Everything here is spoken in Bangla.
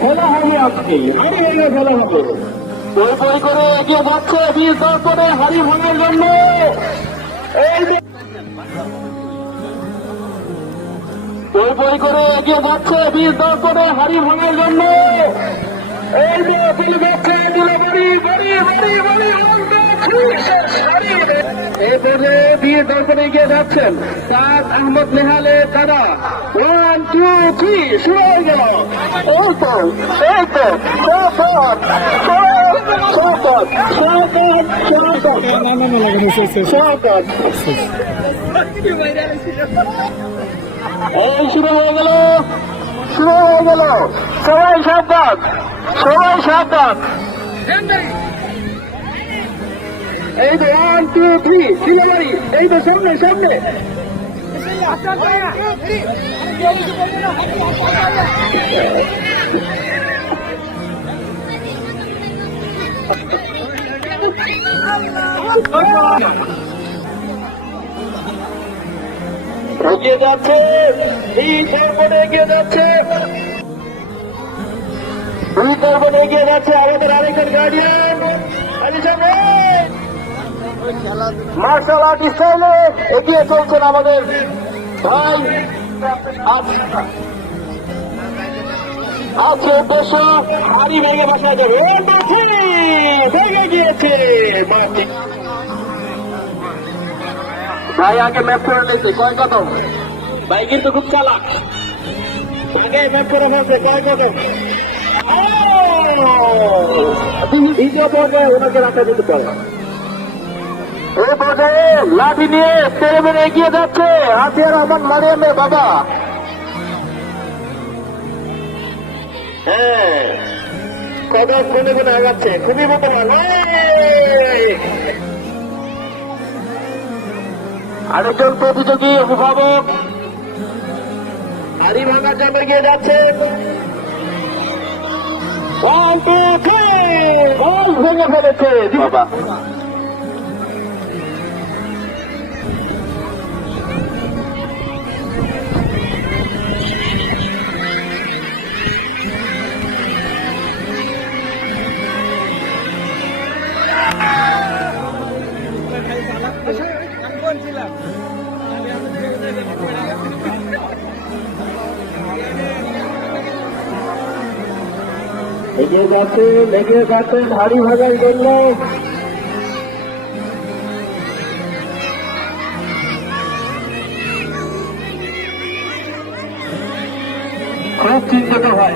খেলা হবে আজকে, হাড়ি ভেঙে খেলা হবে। বই বই করে এগিয়ে যাচ্ছে বীর দর্পণে হাড়ি ভাঙার জন্য। এই বই বই করে এগিয়ে যাচ্ছে বীর দর্পণে হাড়ি ভাঙার জন্য। এই যে তিনি যাচ্ছে বাড়ি বাড়ি বাড়ি বাড়ি এই পর্যায়ে বীর দর্পণে এগিয়ে যাচ্ছেন তাজ আহমদ নেহালের দাদা। 1 2 3 শুরু হয়ে গেল। এই তো এই তো এই শুরু হয়ে গেল, শুরু হয়ে গেল। সবাই সাবধান, সবাই সাবধান। এই তো 1 2 3 সিলেবাড়ি, এই তো সামনে সামনে। এগিয়ে যাচ্ছে এই দর্পণে, এগিয়ে যাচ্ছে এই দর্পণে, এগিয়ে যাচ্ছে আমাদের আরেকজন গার্ডিয়ান মার্শাল আর্ট স্টাইলে এগিয়ে চলছেন আমাদের ভাই। আজকে উদ্দেশ্য হাড়ি ভেঙে বাসায় যাবে। ভেঙে গিয়েছে ভাই, আগে ম্যাপ করে নিয়েছে কয় কদম। ভাই কিন্তু খুব চালাক, আগে ম্যাপ করে ফেলছে কয় কদম। দ্বিতীয় পর্যায়ে ওনাকে রাখা যেতে পারে। এই পর্যায়ে লাঠি নিয়ে তেরে মেরে এগিয়ে যাচ্ছে আসিয়া রহমান মারিয়ামের বাবা। হ্যাঁ, কদম গুনে গুনে আগাচ্ছে, খুবই বুদ্ধিমান। আরেকজন প্রতিযোগী অভিভাবক হাড়ি ভাঙার জন্য এগিয়ে যাচ্ছে। 1 2 3 বল ভেঙে ফেলেছে বাবা। এগিয়ে যাচ্ছে, লেগে যাচ্ছেন হাড়ি ভাঙার জন্য। খুব চিন্তিত হয়।